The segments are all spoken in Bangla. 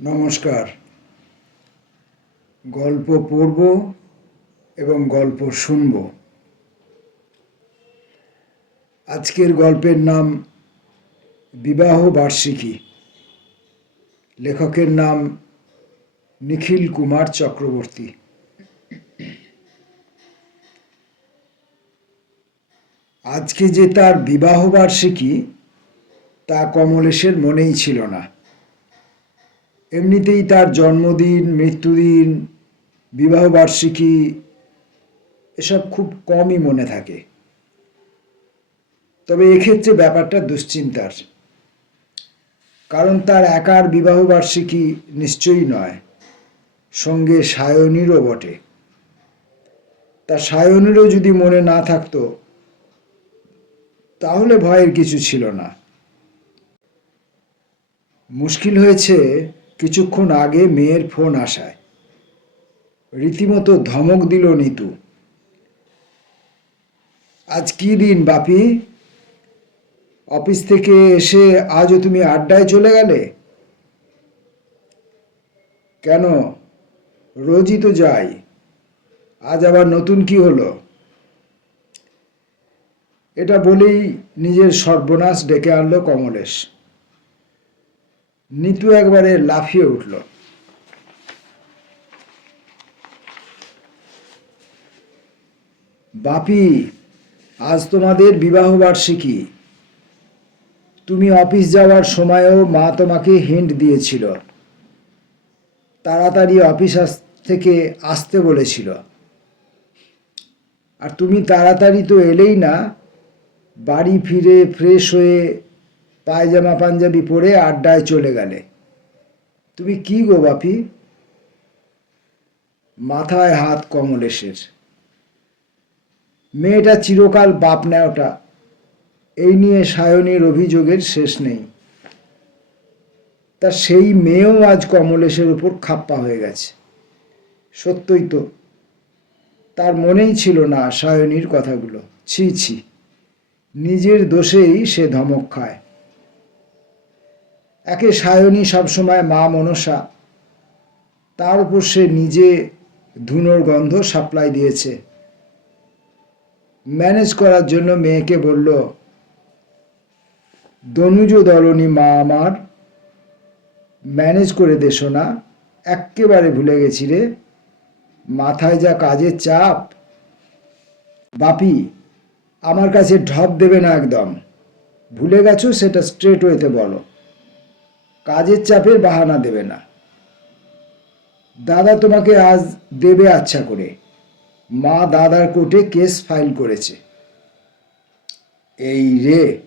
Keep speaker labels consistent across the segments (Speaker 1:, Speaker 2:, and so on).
Speaker 1: নমস্কার। গল্প পড়ব এবং গল্প শুনব। আজকের গল্পের নাম বিবাহ বার্ষিকী। লেখকের নাম নিখিল কুমার চক্রবর্তী। আজকে যে তার বিবাহ বার্ষিকী, তা কমলেশের মনেই ছিল না। এমনিতেই তার জন্মদিন, মৃত্যুদিন, বিবাহবার্ষিকী, এসব খুব কমই মনে থাকে। তবে এক্ষেত্রে ব্যাপারটা দুশ্চিন্তার। কারণ তার একার বিবাহবার্ষিকী নিশ্চয়ই নয়, সঙ্গে সায়নীরও বটে। তা সায়নীরও যদি মনে না থাকতো, তাহলে ভয়ের কিছু ছিল না। মুশকিল হয়েছে কিছুক্ষণ আগে মেয়ের ফোন আসায়। রীতিমতো ধমক দিল নিতু। আজ কি দিন বাপি? অফিস থেকে এসে আজও তুমি আড্ডায় চলে গেলে? কেন? রোজই তো যাই। আজ আবার নতুন কি হলো? এটা বলেই নিজের সর্বনাশ ডেকে আনলো কমলেশ। নিতু একবারে লাফিয়ে উঠল। বাপি, আজ তোমাদের বিবাহ বার্ষিকী। তুমি অফিস যাওয়ার সময়ও মা তোমাকে হিন্ট দিয়েছিল। তাড়াতাড়ি অফিস থেকে আসতে বলেছিল। আর তুমি তাড়াতাড়ি তো এলেই না, বাড়ি ফিরে ফ্রেশ হয়ে পায়জামা পাঞ্জাবি পরে আড্ডায় চলে গেলে। তুমি কি গো বাপি? মাথায় হাত কমলেশের। মেয়েটা চিরকাল বাপ নেওয়াটা এই নিয়ে সায়নীর অভিযোগের শেষ নেই। তা সেই মেয়েও আজ কমলেশের উপর খাপ্পা হয়ে গেছে। সত্যই তো, তার মনেই ছিল না সায়নীর কথাগুলো। ছি ছি, নিজের দোষেই সে ধমক খায়। একে সায়নী সবসময় মা মনসা। তার উপর সে নিজে ধুনোর গন্ধ সাপ্লাই দিয়েছে। ম্যানেজ করার জন্য মেয়েকে বলল, দনুজ দলনী মা আমার, ম্যানেজ করে দেশো না এক্কেবারে ভুলে গেছি রে। মাথায় যা কাজের চাপ, বাপি, আমার কাছে ঢপ দেবে না একদম। ভুলে গেছো সেটা স্ট্রেট ওয়েতে বলো। কাজের চাপের বাহানা দেবে না। দাদা তোমাকে আজ দেবে আচ্ছা করে। মা দাদার কোর্টে কেস ফাইল করেছে। এই রে,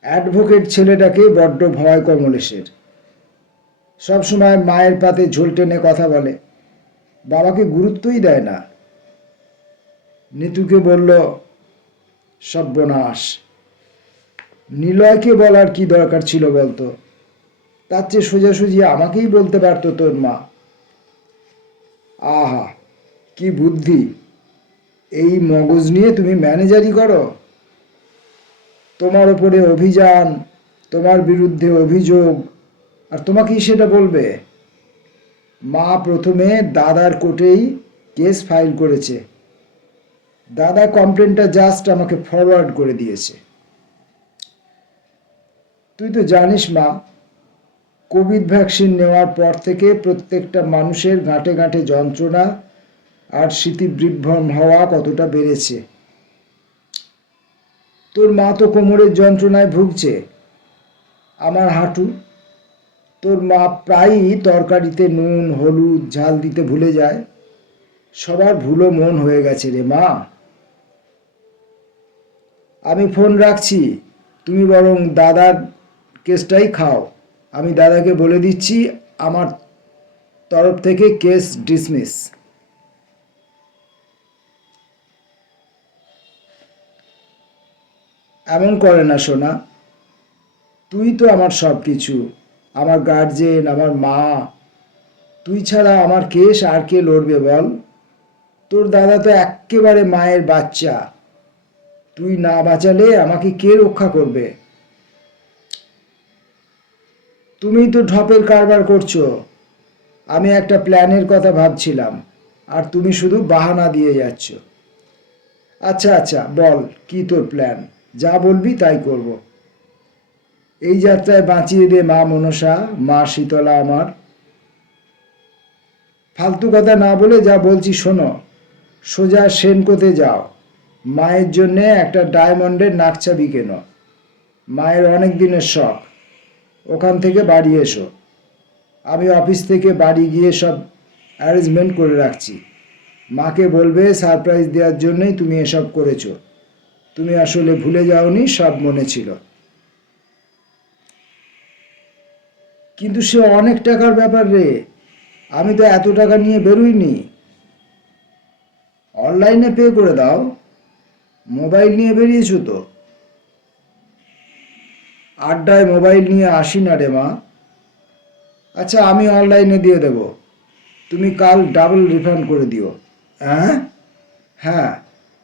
Speaker 1: অ্যাডভোকেট ছেলেটাকে বড্ড ভয় কমলেশের। সবসময় মায়ের পাতে ঝোল টেনে কথা বলে। বাবাকে গুরুত্বই দেয় না। নিতুকে বলল, সর্বনাশ। নিলয়কে বলার কি দরকার ছিল বলতো? তার চেয়ে সোজাসুজি আমাকেই বলতে পারতো তোর মা। আহা, কি বুদ্ধি। এই মগজ নিয়ে তুমি ম্যানেজারি করো। তোমার ওপরে অভিযান, তোমার বিরুদ্ধে অভিযোগ, আর তোমাকেই সেটা বলবে। মা প্রথমে দাদার কোর্টেই কেস ফাইল করেছে। দাদা কমপ্লেনটা জাস্ট আমাকে ফরওয়ার্ড করে দিয়েছে। তুই তো জানিস মা কোভিড ভ্যাকসিন নেওয়ার পর থেকে প্রত্যেকটা মানুষের গাঁটে গাঁটে যন্ত্রণা আর স্মৃতিবিভ্রম হওয়া কতটা বেড়েছে? তোর মা তো কোমরের যন্ত্রণায় ভুগছে, আমার হাঁটু। তোর মা প্রায়ই তরকারিতে নুন, হলুদ, ঝাল দিতে ভুলে যায়। সবার ভুলো মন হয়ে গেছে রে মা। আমি ফোন রাখছি, তুমি বরং দাদার কেসটাই খাও। আমি দাদাকে বলে দিচ্ছি, আমার তরফ থেকে কেস ডিসমিস। এমন করে না, সোনা। তুই তো আমার সব কিছু আমার গার্জেন আমার মা। তুই ছাড়া আমার কেস আর কে লড়বে বল? তোর দাদা তো এক্কেবারে মায়ের বাচ্চা। তুই না বাঁচালে আমাকে কে রক্ষা করবে? তুমি তো ঢপের কারবার করছ। আমি একটা প্ল্যানের কথা ভাবছিলাম, আর তুমি শুধু বাহানা দিয়ে যাচ্ছ। আচ্ছা আচ্ছা বল, কি তোর প্ল্যান? যা বলবি তাই করব। এই যাত্রায় বাঁচিয়ে দে মা মনসা, মা শীতলা আমার। ফালতু কথা না বলে যা বলছি শোনো। সোজা সেনকোতে যাও। মায়ের জন্যে একটা ডায়মন্ডের নাকছাবি কেনো। মায়ের অনেক দিনের শখ। ওখান থেকে বাড়ি এসো। আমি অফিস থেকে বাড়ি গিয়ে সব অ্যারেঞ্জমেন্ট করে রাখছি। মাকে বলবে সারপ্রাইজ দেওয়ার জন্যই তুমি এসব করেছ। তুমি আসলে ভুলে যাওনি, সব মনে ছিল। কিন্তু সে অনেক টাকার ব্যাপার রে। আমি তো এত টাকা নিয়ে বেরোইনি। অনলাইনে পে করে দাও। মোবাইল নিয়ে বেরিয়েছো তো। আড্ডায় মোবাইল নিয়ে আসি না রে মা। আচ্ছা আমি অনলাইনে দিয়ে দেব। তুমি কাল ডাবল রিফান্ড করে দিও। হ্যাঁ হ্যাঁ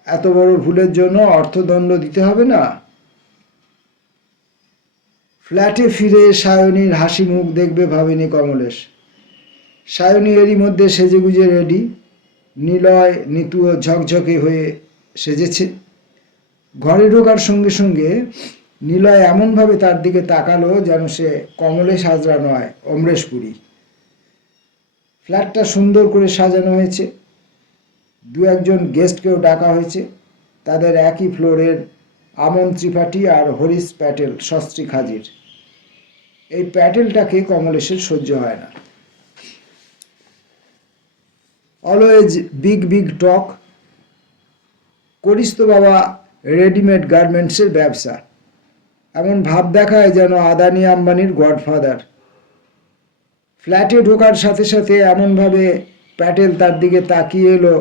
Speaker 1: এত বড় ভুলের জন্য অর্থদণ্ড দিতে হবে না? ফ্ল্যাটে ফিরে সায়নীর হাসি মুখ দেখবে ভাবিনি কমলেশ। সায়নী এরই মধ্যে সেজেগুজে রেডি। নিলয় নিতু ঝকঝকে হয়ে সেজেছে। ঘরে ঢোকার সঙ্গে সঙ্গে নিলয় এমনভাবে তার দিকে তাকালো যেন সে কমলেশ হাজরা নয় অমরেশপুরী। ফ্ল্যাটটা সুন্দর করে সাজানো হয়েছে। দু একজন গেস্টকেও ডাকা হয়েছে। তাদের একই ফ্লোরের আমন ত্রিপাঠী আর হরিশ প্যাটেল সস্ত্রীক হাজির এই প্যাটেলটাকে কমলেশের সহ্য হয় না। Always big big talk. করিস তো বাবা রেডিমেড গার্মেন্টসের ব্যবসা। এমন ভাব দেখায় যেন আদানি আম্বানির গডফাদার। ফ্ল্যাটে ঢোকার সাথে সাথে এমনভাবে প্যাটেল তার দিকে তাকিয়ে এলো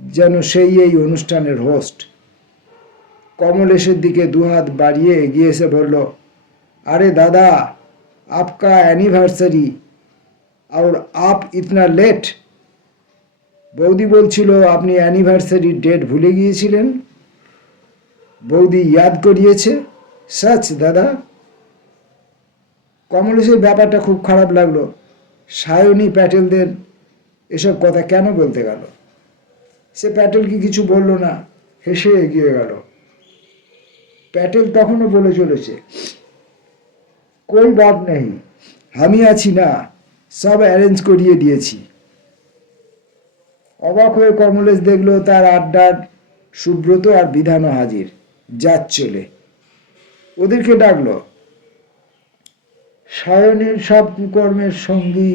Speaker 1: যেন সেই এই অনুষ্ঠানের হোস্ট কমলেশের দিকে দুহাত বাড়িয়ে এগিয়ে এসে বলল, আরে দাদা, আপকা অ্যানিভার্সারি আর আপ ইতনা লেট বৌদি বলছিল, আপনি অ্যানিভার্সারির ডেট ভুলে গিয়েছিলেন? বৌদি ইয়াদ করিয়েছে সাচ দাদা। কমলেশের ব্যাপারটা খুব খারাপ লাগল। সায়নী প্যাটেলদের এসব কথা কেন বলতে গেল? সে প্যাটেলকে কিছু বলল না? হেসে এগিয়ে গেল। প্যাটেল তখনও বলে চলেছে, কোই বাত নেই? আমি আছি না। সব অ্যারেঞ্জ করিয়ে দিয়েছি। অবাক হয়ে কমলেশ দেখল তার আড্ডার সুব্রত আর বিধানও হাজির। যাচ চলে ওদেরকে ডাকলো। সায়নের সব কুকর্মের সঙ্গী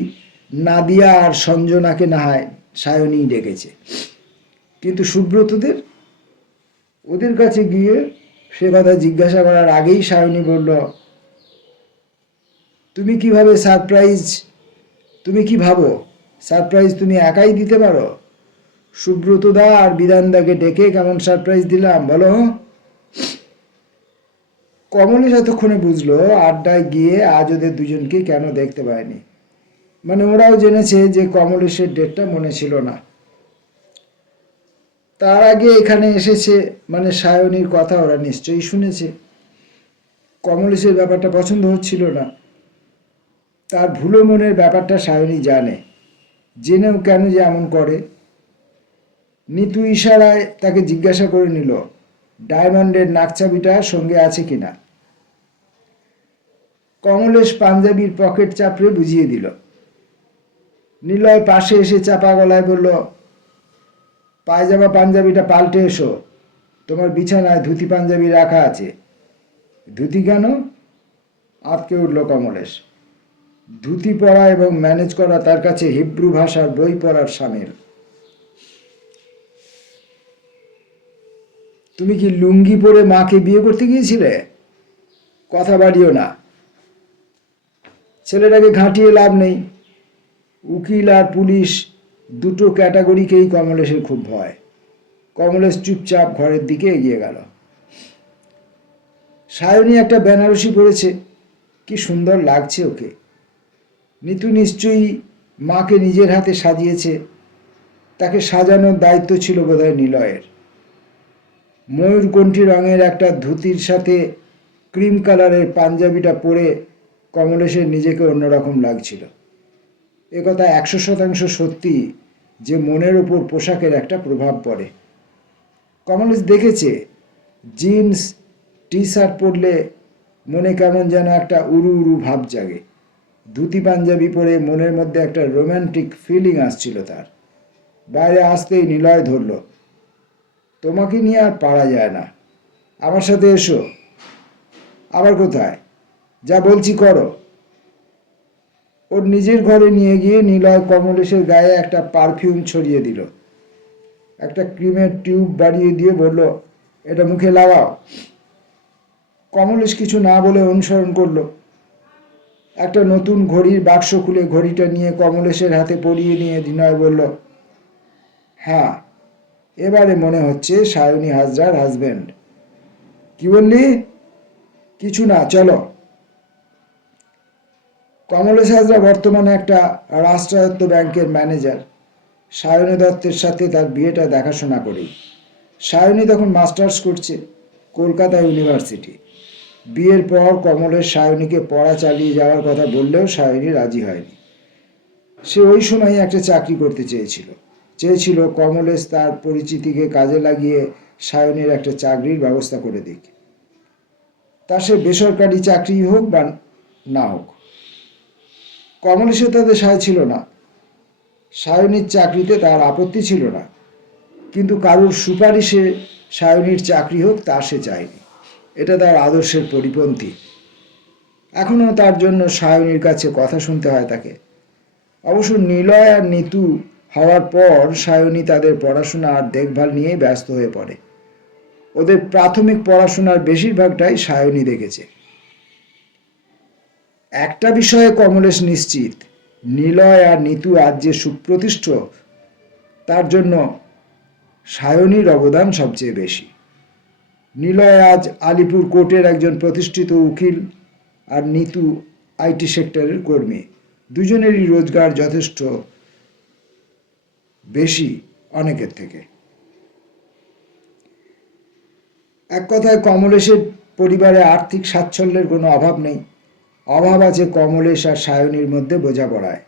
Speaker 1: নাদিয়া আর সঞ্জনাকে না হয় সায়নীই ডেকেছে। কিন্তু সুব্রতদের, ওদের কাছে গিয়ে সে কথা জিজ্ঞাসা করার আগেই সায়নী বলল, তুমি কীভাবে সারপ্রাইজ, তুমি কি ভাবো? সারপ্রাইজ তুমি একাই দিতে পারো? সুব্রতদা আর বিধানদাকে ডেকে কেমন সারপ্রাইজ দিলাম, বলো কমলেশ এতক্ষণে বুঝলো, আড্ডায় গিয়ে আজ ওদের দুজনকে কেন দেখতে পায়নি। মানে ওরাও জেনেছে যে কমলেশের ডেটটা মনে ছিল না। তার আগে এখানে এসেছে মানে সায়নীর কথা ওরা নিশ্চয়ই শুনেছে। কমলেশের ব্যাপারটা পছন্দ হচ্ছিল না। তার ভুলো মনের ব্যাপারটা সায়নী জানে। জেনেও কেন যে এমন করে। নিতু ইশারায় তাকে জিজ্ঞাসা করে নিল ডায়মন্ডের নাকচাবিটা সঙ্গে আছে কিনা? কমলেশ পাঞ্জাবির পকেট চাপড়ে বুঝিয়ে দিল। নিলয় পাশে এসে চাপা গলায় বলল, পায়জামা পাঞ্জাবিটা পাল্টে এসো। তোমার বিছানায় ধুতি পাঞ্জাবি রাখা আছে। ধুতি কেন? আটকে উঠল কমলেশ। ধুতি পরা এবং ম্যানেজ করা তার কাছে হিব্রু ভাষার বই পড়ার সামিল। তুমি কি লুঙ্গি পরে মাকে বিয়ে করতে গিয়েছিলে? কথা বাড়িও না। ছেলেটাকে ঘাঁটিয়ে লাভ নেই। উকিল আর পুলিশ দুটো ক্যাটাগরিকেই কমলেশের খুব ভয়। কমলেশ চুপচাপ ঘরের দিকে এগিয়ে গেল। সায়নী একটা বেনারসি পরেছে। কি সুন্দর লাগছে ওকে। নিতু নিশ্চয়ই মাকে নিজের হাতে সাজিয়েছে। তাকে সাজানোর দায়িত্ব ছিল বোধহয় নিলয়ের। ময়ূরকণ্ঠী রঙের একটা ধুতির সাথে ক্রিম কালারের পাঞ্জাবিটা পরে কমলেশের নিজেকে অন্যরকম লাগছিল। একথা একশো শতাংশ সত্যি যে মনের ওপর পোশাকের একটা প্রভাব পড়ে। কমলেশ দেখেছে, জিন্স টি শার্ট পরলে মনে কেমন যেন একটা উড়ু উড়ু ভাব জাগে। ধুতি পাঞ্জাবি পরে মনের মধ্যে একটা রোম্যান্টিক ফিলিং আসছিল তার। বাইরে আসতেই নিলয় ধরল তোমাকে নিয়ে আর পারা যায় না। আমার সাথে এসো। আবার কোথায়? যা বলছি করো। ওর নিজের ঘরে নিয়ে গিয়ে নিলয় কমলেশের গায়ে একটা পারফিউম ছড়িয়ে দিল। একটা ক্রিমের টিউব বাড়িয়ে দিয়ে বলল, এটা মুখে লাগাও। কমলেশ কিছু না বলে অনুসরণ করল। একটা নতুন ঘড়ির বাক্স খুলে ঘড়িটা নিয়ে কমলেশের হাতে পরিয়ে নিয়ে নিলয় বলল হ্যাঁ এবারে মনে হচ্ছে সায়নী হাজরার হাজবেন্ড কি বললি? কিছু না, চলো। কমলেশ হাজরা বর্তমানে একটা রাষ্ট্রায়ত্ত ব্যাংকের ম্যানেজার সায়নী দত্তের সাথে তার বিয়েটা দেখাশোনা করেই সায়নী তখন মাস্টার্স করছে, কলকাতা ইউনিভার্সিটি বিয়ের পর কমলেশ সায়নীকে পড়া চালিয়ে যাওয়ার কথা বললেও সায়নী রাজি হয়নি। সে ওই সময় একটা চাকরি করতে চেয়েছিল। চেয়েছিল কমলেশ তার পরিচিতিকে কাজে লাগিয়ে সায়নের একটা চাকরির ব্যবস্থা করে দিক। তা সে বেসরকারি চাকরি হোক বা না হোক। কমলেশের তাদের সায় ছিল না। সায়নীর চাকরিতে তার আপত্তি ছিল না। কিন্তু কারুর সুপারিশে সায়নীর চাকরি হোক, তা সে চায়নি। এটা তার আদর্শের পরিপন্থী। এখনও তার জন্য সায়নীর কাছে কথা শুনতে হয় তাকে। অবশ্য নিলয় আর নিতু হওয়ার পর সায়নী তাদের পড়াশোনা আর দেখভাল নিয়ে ব্যস্ত হয়ে পড়ে। ওদের প্রাথমিক পড়াশোনার বেশিরভাগটাই সায়নী দেখেছে। একটা বিষয়ে কমলেশ নিশ্চিত, নিলয় আর নিতু আজ যে সুপ্রতিষ্ঠ, তার জন্য সায়নীর অবদান সবচেয়ে বেশি। নিলয় আজ আলিপুর কোর্টের একজন প্রতিষ্ঠিত উকিল আর নিতু আইটি সেক্টরের কর্মী। দুজনেরই রোজগার যথেষ্ট। বেশি অনেকের থেকে। এক কথায় কমলেশের পরিবারে আর্থিক সাচ্ছল্যের কোনো অভাব নেই। অভাব আছে কমলেশ আর সায়নীর মধ্যে বোঝাপড়ায়।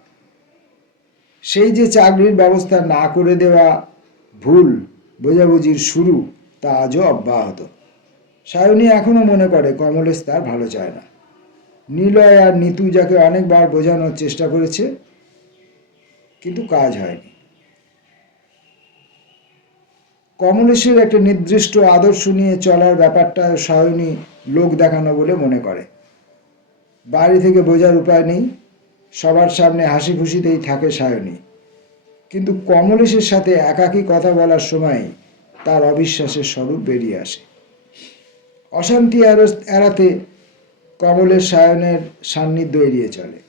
Speaker 1: সেই যে চাকরির ব্যবস্থা না করে দেওয়া ভুল বোঝাবুঝির শুরু, তা আজও অব্যাহত। সায়নী এখনও মনে করে কমলেশ তার ভালো চায় না। নিলয় আর নিতু যাকে অনেকবার বোঝানোর চেষ্টা করেছে, কিন্তু কাজ হয়নি। কমলেশের একটা নির্দিষ্ট আদর্শ নিয়ে চলার ব্যাপারটা সায়নী লোক দেখানো বলে মনে করে। বাড়ি থেকে বোঝার উপায় নেই, সবার সামনে হাসি খুশিতেই থাকে সায়নী। কিন্তু কমলেশের সাথে একাকী কথা বলার সময় তার অবিশ্বাসের স্বরূপ বেরিয়ে আসে। অশান্তি এড়ো- এড়াতে কমলের সায়নের সান্নিধ্য এড়িয়ে চলে।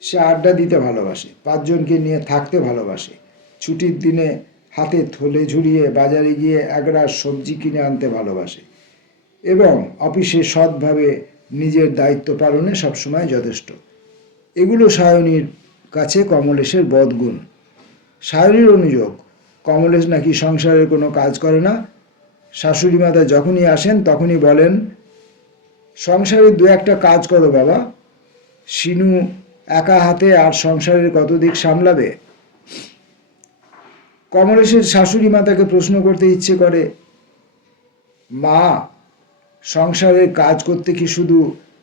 Speaker 1: সে আড্ডা দিতে ভালোবাসে, পাঁচজনকে নিয়ে থাকতে ভালোবাসে। ছুটির দিনে হাতে থলে ঝুড়িয়ে বাজারে গিয়ে একরাশ সবজি কিনে আনতে ভালোবাসে এবং অফিসে সৎভাবে নিজের দায়িত্ব পালনে সবসময় যথেষ্ট। এগুলো সায়নীর কাছে কমলেশের বদগুণ। সায়নীর অনুযোগ, কমলেশ নাকি সংসারের কোনো কাজ করে না? শাশুড়ি মাতা যখনই আসেন তখনই বলেন, সংসারে দু একটা কাজ করো বাবা। শিনু একা হাতে আর সংসারের কত দিক সামলাবে? কমলেশের শাশুড়ি মাতাকে প্রশ্ন করতে ইচ্ছে করে, মা সংসারের কাজ করতে কি শুধু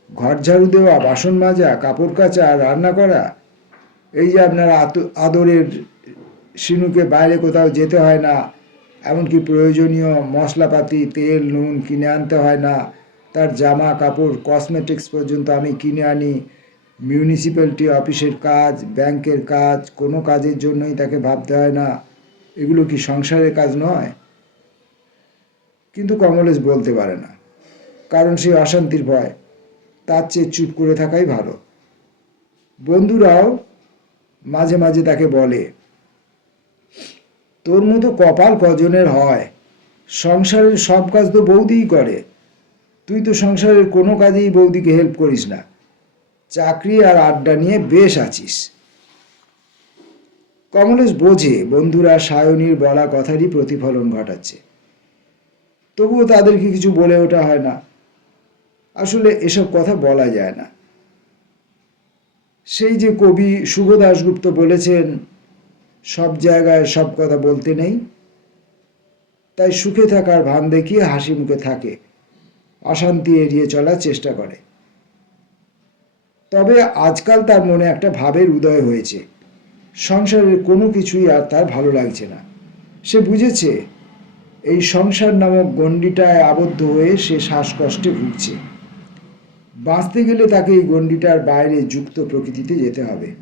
Speaker 1: ঘর ঝাড়ু দেওয়া, বাসন মাজা, কাপড় কাচা রান্না করা? এই যে আপনার আদরের শিনুকে বাইরে কোথাও যেতে হয় না, এমনকি প্রয়োজনীয় মশলাপাতি, তেল, নুন কিনে আনতে হয় না, তার জামা কাপড় কসমেটিক্স পর্যন্ত আমি কিনে আনি। মিউনিসিপ্যালিটি অফিসের কাজ ব্যাংকের কাজ, কোনো কাজের জন্যই তাকে ভাবতে হয় না। এগুলো কি সংসারের কাজ নয়? কিন্তু কমলেশ বলতে পারে না। কারণ সে অশান্তির ভয়, তার চেয়ে চুপ করে থাকাই ভালো। বন্ধুরাও মাঝে মাঝে তাকে বলে, তোর মতো কপাল কজনের হয়? সংসারের সব কাজ তো বৌদিই করে। তুই তো সংসারের কোনো কাজেই বৌদিকে হেল্প করিস না। চাকরি আর আড্ডা নিয়ে বেশ আছিস। কমলেশ বোঝে বন্ধুরা সায়নীর বলা কথারই প্রতিফলন ঘটাচ্ছে। তবুও তাদেরকে কিছু বলে ওঠা হয় না। আসলে এসব কথা বলা যায় না। সেই যে কবি শুভ দাশগুপ্ত বলেছেন, সব জায়গায় সব কথা বলতে নেই। তাই সুখে থাকার ভান দেখিয়ে হাসি মুখে থাকে। অশান্তি এড়িয়ে চলার চেষ্টা করে। তবে আজকাল তার মনে একটা ভাবের উদয় হয়েছে। সংসারের কোনো কিছুই আর তার ভালো লাগছে না। সে বুঝেছে, এই সংসার নামক গণ্ডিটায় আবদ্ধ হয়ে সে শ্বাসকষ্টে ভুগছে। বাঁচতে গেলে তাকে এই গণ্ডিটার বাইরে যুক্ত প্রকৃতিতে যেতে হবে।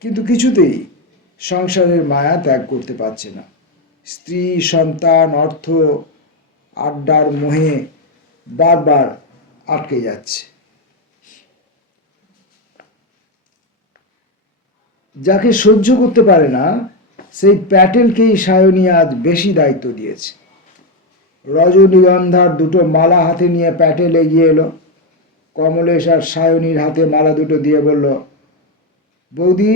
Speaker 1: কিন্তু কিছুতেই সংসারের মায়া ত্যাগ করতে পারছে না। স্ত্রী, সন্তান, অর্থ, আড্ডার মোহে বারবার আটকে যাচ্ছে। যাকে সহ্য করতে পারে না, সেই প্যাটেলকেই সায়নী আজ বেশি দায়িত্ব দিয়েছে। রজনীগন্ধার দুটো মালা হাতে নিয়ে প্যাটেল এগিয়ে এলো। কমলেশ আর সায়নীর হাতে মালা দুটো দিয়ে বলল, বৌদি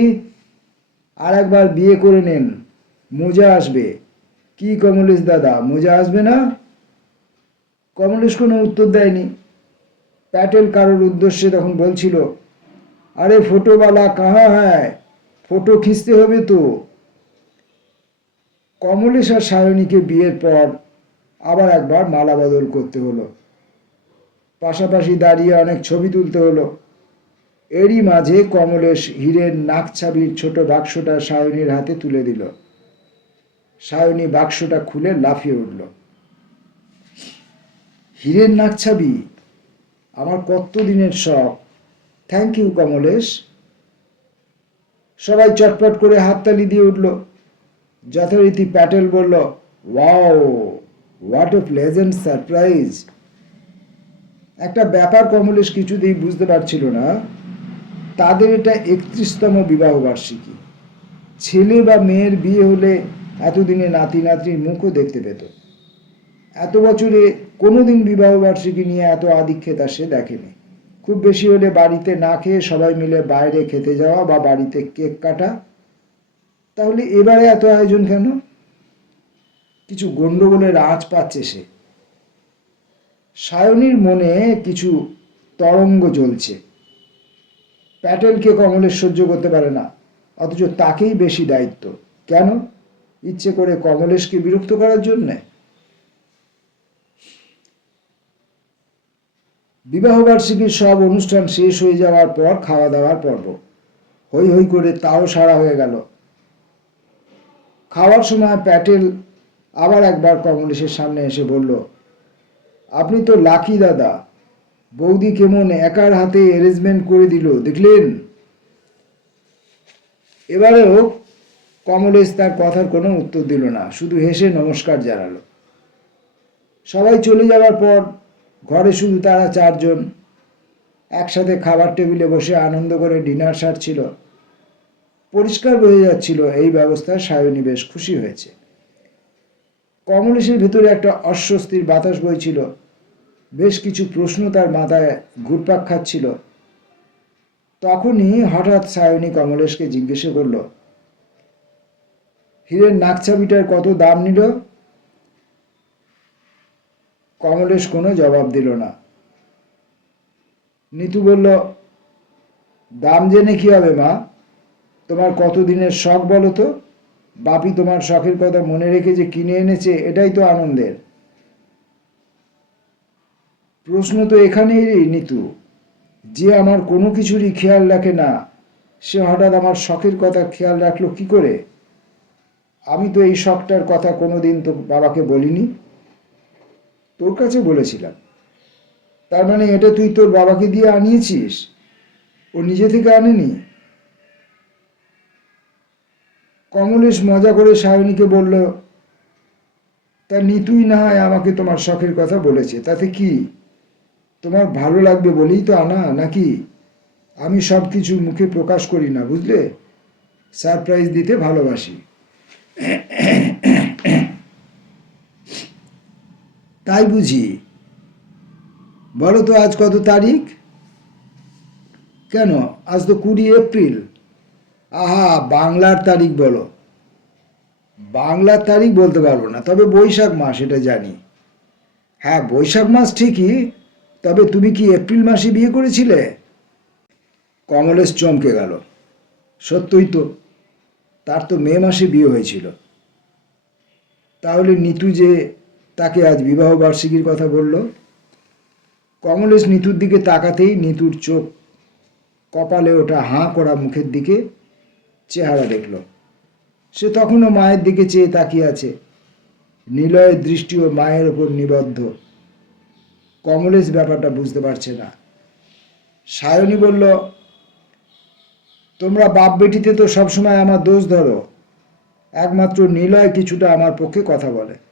Speaker 1: আর একবার বিয়ে করে নেন, মোজা আসবে। কি কমলেশ দাদা, মোজা আসবে না? কমলেশ কোনো উত্তর দেয়নি। প্যাটেল কারোর উদ্দেশ্যে তখন বলছিল, আরে ফটোওয়ালা, কাহা হ্যায়? ফটো খিঁচতে হবে তো। কমলেশ আর সায়নীকে বিয়ের পর আবার একবার মালা বদল করতে হলো। পাশাপাশি দাঁড়িয়ে অনেক ছবি তুলতে হলো। এরই মাঝে কমলেশ হীরের নাকছাবির ছোট বাক্সটা সায়নীর হাতে তুলে দিল। সায়নী বাক্সটা খুলে লাফিয়ে উঠল। হীরের নাকছাবি, আমার কত দিনের শখ। Thank you Kamlesh. সবাই চটপট করে হাততালি দিয়ে উঠল। যথারীতি প্যাটেল বলল, wow, what a pleasant surprise! একটা ব্যাপার কমলেশ কিছুতেই বুঝতে পারছিল না। তাদের এটা একত্রিশতম বিবাহ বার্ষিকী। ছেলে বা মেয়ের বিয়ে হলে এতদিনে নাতি নাতনির মুখও দেখতে পেত। এত বছরে কোনোদিন বিবাহ বার্ষিকী নিয়ে এত আধিক্ষেতা সে দেখেনি। খুব বেশি হলে বাড়িতে না খেয়ে সবাই মিলে বাইরে খেতে যাওয়া বা বাড়িতে কেক কাটা। তাহলে এবারে এত আয়োজন কেন? কিছু গন্ডগোলের আঁচ পাচ্ছে সে। সায়নীর মনে কিছু তরঙ্গ জ্বলছে। প্যাটেলকে কমলেশ সহ্য করতে পারে না, অথচ তাকেই বেশি দায়িত্ব। কেন? ইচ্ছে করে কমলেশকে বিরক্ত করার জন্যে? বিবাহবার্ষিকীর সব অনুষ্ঠান শেষ হয়ে যাওয়ার পর খাওয়া দাওয়ার পর্ব। হই হই করে তাও সারা হয়ে গেল। খাওয়ার সময় প্যাটেল আবার একবার কমলেশের সামনে এসে বলল, আপনি তো লাকি দাদা। বৌদি কেমন একার হাতে অ্যারেঞ্জমেন্ট করে দিল, দেখলেন? এবারেও কমলেশ তার কথার কোনো উত্তর দিল না, শুধু হেসে নমস্কার জানালো। সবাই চলে যাওয়ার পর ঘরে শুধু তারা চারজন। একসাথে খাবার টেবিলে বসে আনন্দ করে ডিনার সারছিল। পরিষ্কার বোঝা যাচ্ছিল এই ব্যবস্থায় সায়নী বেশ খুশি হয়েছে। কমলেশের ভেতরে একটা অস্বস্তির বাতাস বইছিল। বেশ কিছু প্রশ্ন তার মাথায় ঘুরপাক খাচ্ছিল। তখনই হঠাৎ সায়নী কমলেশকে জিজ্ঞেস করল, হীরের নাকছাবিটার কত দাম নিল? কমলেশ কোনো জবাব দিল না। নিতু বলল, দাম জেনে কি হবে মা? তোমার কত দিনের শখ বলো তো? বাপি তোমার শখের কথা মনে রেখে যে কিনে এনেছে, এটাই তো আনন্দের। প্রশ্ন তো এখানেই নিতু। যে আমার কোনো কিছুরই খেয়াল রাখে না, সে হঠাৎ আমার শখের কথা খেয়াল রাখল কি করে? আমি তো এই শখটার কথা কোনোদিন তো বাবাকে বলিনি। তোর কাছে বলেছিলাম। তার মানে এটা তুই তোর বাবাকে দিয়ে আনিয়েছিস? ও নিজে থেকে আনেনি? কমলেশ মজা করে সায়নীকে বলল, তা নিতুই না হয় আমাকে তোমার শখের কথা বলেছে, তাতে কি? তোমার ভালো লাগবে বলেই তো আনা, নাকি? আমি সব কিছু মুখে প্রকাশ করি না, বুঝলে? সারপ্রাইজ দিতে ভালোবাসি। তাই বুঝি। বলো তো আজ কত তারিখ? কেন? আজ তো কুড়ি এপ্রিল। আহা, বাংলার তারিখ বলো। বাংলার তারিখ বলতে পারব না, তবে বৈশাখ মাস এটা জানি। হ্যাঁ বৈশাখ মাস ঠিকই, তবে তুমি কি এপ্রিল মাসে বিয়ে করেছিলে? কমলেশ চমকে গেল। সত্যই তো, তার তো মে মাসে বিয়ে হয়েছিল। তাহলে নিতু যে তাকে আজ বিবাহ বার্ষিকীর কথা বলল। কমলেশ নিতুর দিকে তাকাতেই নিতুর চোখ কপালে ওটা হাঁ করা মুখের দিকে চেহারা দেখল। সে তখনও মায়ের দিকে চেয়ে তাকিয়ে আছে। নিলয়ের দৃষ্টিও মায়ের ওপর নিবদ্ধ। কমলেশ ব্যাপারটা বুঝতে পারছে না। সায়নী বলল, তোমরা বাপ বেটিতে তো সবসময় আমার দোষ ধরো। একমাত্র নিলয় কিছুটা আমার পক্ষে কথা বলে।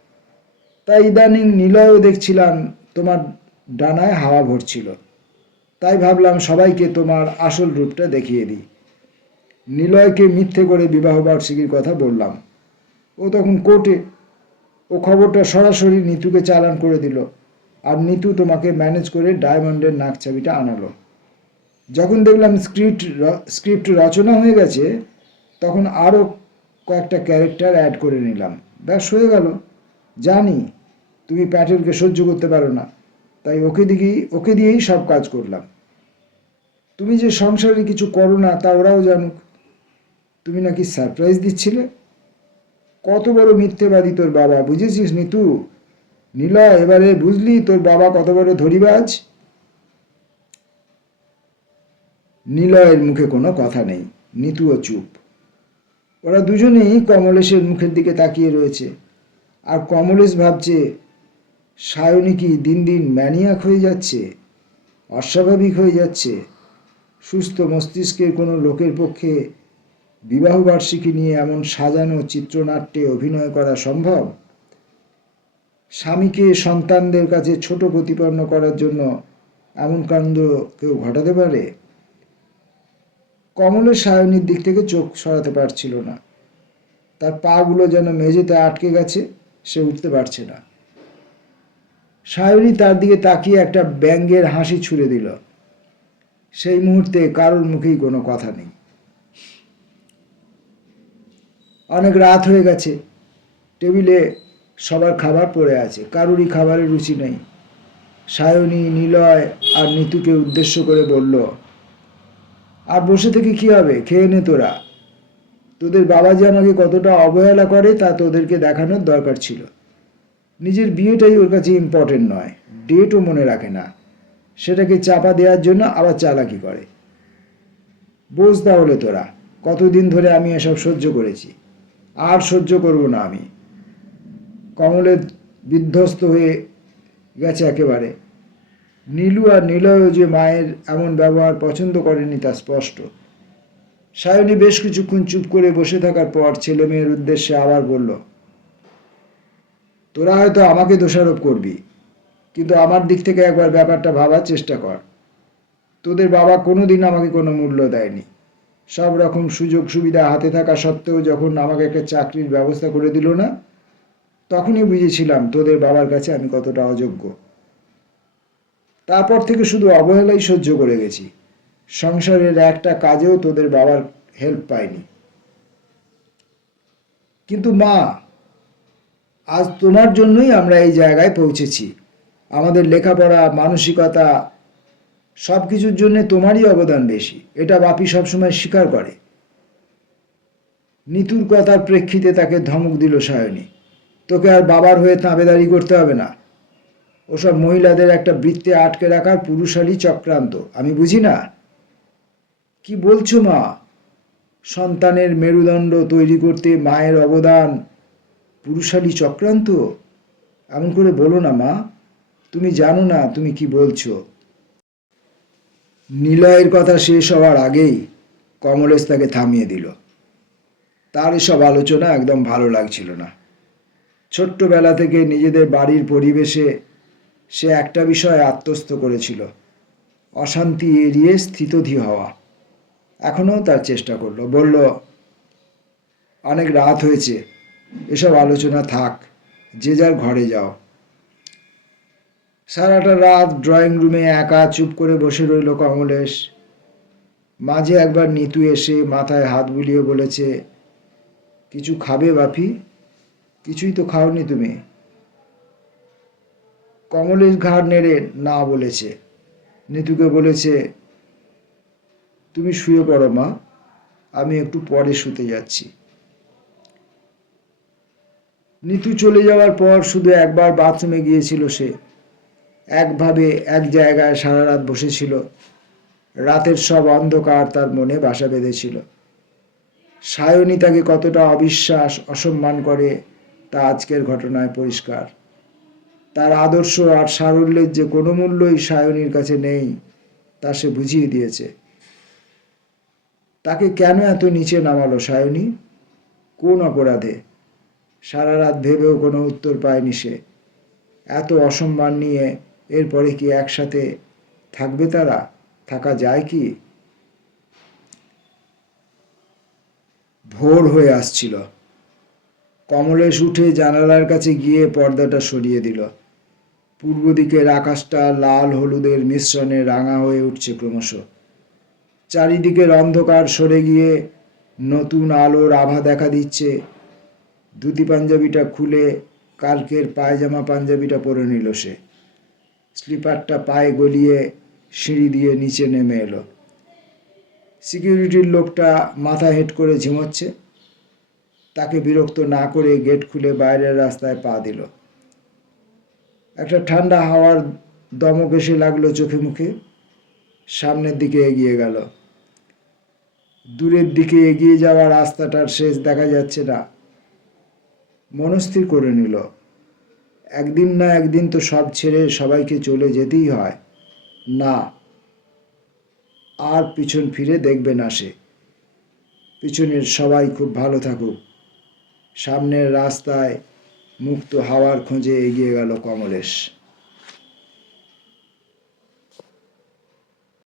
Speaker 1: তাই ইদানিং নিলয়ও দেখছিলাম তোমার ডানায় হাওয়া ভরছিল। তাই ভাবলাম সবাইকে তোমার আসল রূপটা দেখিয়ে দিই। নিলয়কে মিথ্যে করে বিবাহ বার্ষিকীর কথা বললাম। ও তখন কোর্টে ও খবরটা সরাসরি নিতুকে চালান করে দিল আর নিতু তোমাকে ম্যানেজ করে ডায়মন্ডের নাক চাবিটা আনালো। যখন দেখলাম স্ক্রিপ্ট স্ক্রিপ্ট রচনা হয়ে গেছে, তখন আরও কয়েকটা ক্যারেক্টার অ্যাড করে নিলাম। ব্যাস হয়ে গেল। জানি তুমি প্যাটেলকে সহ্য করতে পারো না। তাই ওকে দিকেই, ওকে দিয়েই সব কাজ করলাম। তুমি যে সংসারে কিছু করো না, তা ওরাও জানুক। তুমি নাকি সারপ্রাইজ দিচ্ছিলে? কত বড় মিথ্যেবাদী তোর বাবা, বুঝেছিস নিতু? নীলয় এবারে বুঝলি তোর বাবা কত বড় ধরিবাজ? নিলয়ের মুখে কোনো কথা নেই, নিতুও চুপ। ওরা দুজনেই কমলেশের মুখের দিকে তাকিয়ে রয়েছে। আর কমলেশ ভাবছে সায়নী কি দিন দিন ম্যানিয়াক হয়ে যাচ্ছে? অস্বাভাবিক হয়ে যাচ্ছে? সুস্থ মস্তিষ্কের কোনো লোকের পক্ষে বিবাহবার্ষিকী নিয়ে এমন সাজানো চিত্রনাট্যে অভিনয় করা সম্ভব? স্বামীকে সন্তানদের কাছে ছোট প্রতিপন্ন করার জন্য এমন কাণ্ড কেউ ঘটাতে পারে? কমলের সায়নীর দিক থেকে চোখ সরাতে পারছিল না। তার পাগুলো যেন মেঝেতে আটকে গেছে, সে উঠতে পারছে না। সায়নী তার দিকে তাকিয়ে একটা ব্যঙ্গের হাসি ছুড়ে দিল। সেই মুহূর্তে কারোর মুখেই কোনো কথা নেই। অনেক রাত হয়ে গেছে। টেবিলে সবার খাবার পড়ে আছে। কারুরই খাবারের রুচি নেই। সায়নী, নিলয় আর নিতুকে উদ্দেশ্য করে বলল, আর বসে থেকে কি হবে? খেয়ে নে তোরা। তোদের বাবা যে আমাকে কতটা অবহেলা করে তা তোদেরকে দেখানোর দরকার ছিল। নিজের বিয়েটাই ওর কাছে ইম্পর্টেন্ট নয়। ডেটও মনে রাখে না। সেটাকে চাপা দেওয়ার জন্য আবার চালাকি করে। বোঝ তাহলে তোরা, কতদিন ধরে আমি এসব সহ্য করেছি। আর সহ্য করব না আমি। কমলের বিধ্বস্ত হয়ে গেছে একেবারে। নীলু আর নীলয়ও যে মায়ের এমন ব্যবহার পছন্দ করেনি তা স্পষ্ট। সায়নী বেশ কিছুক্ষণ চুপ করে বসে থাকার পর ছেলে মেয়ের উদ্দেশ্যে আবার বলল তোরা হয়তো আমাকে দোষারোপ করবি, কিন্তু আমার দিক থেকে একবার ব্যাপারটা ভাবার চেষ্টা কর। তোদের বাবা কোনো দিন আমাকে কোনো মূল্য দেয়নি। সব রকম সুযোগ সুবিধা হাতে থাকা সত্ত্বেও যখন আমাকে একটা চাকরির ব্যবস্থা করে দিল না, তখনই বুঝেছিলাম তোদের বাবার কাছে আমি কতটা অযোগ্য। তারপর থেকে শুধু অবহেলাই সহ্য করে গেছি। সংসারের একটা কাজেও তোদের বাবার হেল্প পাইনি। কিন্তু মা আজ তোমার জন্যই আমরা এই জায়গায় পৌঁছেছি। আমাদের লেখাপড়া, মানসিকতা সব কিছুর জন্যে তোমারই অবদান বেশি। এটা বাপি সবসময় স্বীকার করে। নিতুর কথার প্রেক্ষিতে তাকে ধমক দিল সায়নী। তোকে আর বাবার হয়ে তাঁবেদারি করতে হবে না। ওসব মহিলাদের একটা বৃত্তে আটকে রাখার পুরুষালী চক্রান্ত। আমি বুঝি না? কি বলছো মা? সন্তানের মেরুদণ্ড তৈরি করতে মায়ের অবদান পুরুষালী চক্রান্ত? এমন করে বলো না, মা। তুমি জানো না, তুমি কি বলছো? নিলয়ের কথা শেষ হওয়ার আগেই কমলেশ তাকে থামিয়ে দিল। তার এসব আলোচনা একদম ভালো লাগছিল না। ছোট্টবেলা থেকে নিজেদের বাড়ির পরিবেশে সে একটা বিষয় আত্মস্থ করেছিল। অশান্তি এড়িয়ে স্থিতধী হওয়া। এখনও তার চেষ্টা করল। বলল, অনেক রাত হয়েছে। এসব আলোচনা থাক, যে যার ঘরে যাও। সারাটা রাত ড্রয়িং রুমে একা চুপ করে বসে রইল কমলেশ। মাঝে একবার নিতু এসে মাথায় হাত বুলিয়ে বলেছে, কিছু খাবে বাপি? কিছুই তো খাওনি তুমি। কমলেশ ঘাড় নেড়ে না বলেছে। নিতুকে বলেছে, তুমি শুয়ে পড়ো মা, আমি একটু পরে শুতে যাচ্ছি। নিতু চলে যাওয়ার পর শুধু একবার বাথরুমে গিয়েছিল সে। একভাবে এক জায়গায় সারা রাত বসেছিল। রাতের সব অন্ধকার তার মনে বাসা বেঁধেছিল। সায়নী তাকে কতটা অবিশ্বাস, অসম্মান করে তা আজকের ঘটনায় পরিষ্কার। তার আদর্শ আর সারল্যের যে কোনো মূল্যই সায়নীর কাছে নেই, তা সে বুঝিয়ে দিয়েছে। তাকে কেন এত নিচে নামালো সায়নী? কোন অপরাধে? সারা রাত ভেবেও কোনো উত্তর পায়নি সে। এত অসম্মান নিয়ে এরপরে কি একসাথে থাকবে তারা? থাকা যায় কি? ভোর হয়ে আসছিল। কমলেশ উঠে জানালার কাছে গিয়ে পর্দাটা সরিয়ে দিল। পূর্ব দিকের আকাশটা লাল হলুদের মিশ্রণে রাঙা হয়ে উঠছে ক্রমশ। চারিদিকের অন্ধকার সরে গিয়ে নতুন আলোর আভা দেখা দিচ্ছে ধুতি পাঞ্জাবিটা খুলে কালকের পায়জামা পাঞ্জাবিটা পরে নিল সে। স্লিপারটা পায়ে গলিয়ে সিঁড়ি দিয়ে নিচে নেমে এলো। সিকিউরিটির লোকটা মাথা হেট করে ঝিমোচ্ছে। তাকে বিরক্ত না করে গেট খুলে বাইরের রাস্তায় পা দিল। একটা ঠান্ডা হাওয়ার দমক এসে লাগল চোখে মুখে। সামনের দিকে এগিয়ে গেল। দূরের দিকে এগিয়ে যাওয়া রাস্তাটার শেষ দেখা যাচ্ছে না। মনস্থির করে নিল। একদিন না একদিন তো সব ছেড়ে সবাইকে চলে যেতেই হয়। না, আর পিছন ফিরে দেখবে না সে। পিছনের সবাই খুব ভালো থাকুক। সামনের রাস্তায় মুক্ত হাওয়ার খোঁজে এগিয়ে গেল কমলেশ।